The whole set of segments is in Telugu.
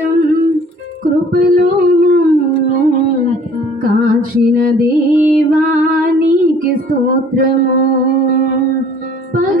దినం కృపలో కాచిన దేవానికి స్తోత్రము. పగ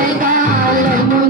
கைதால் முன்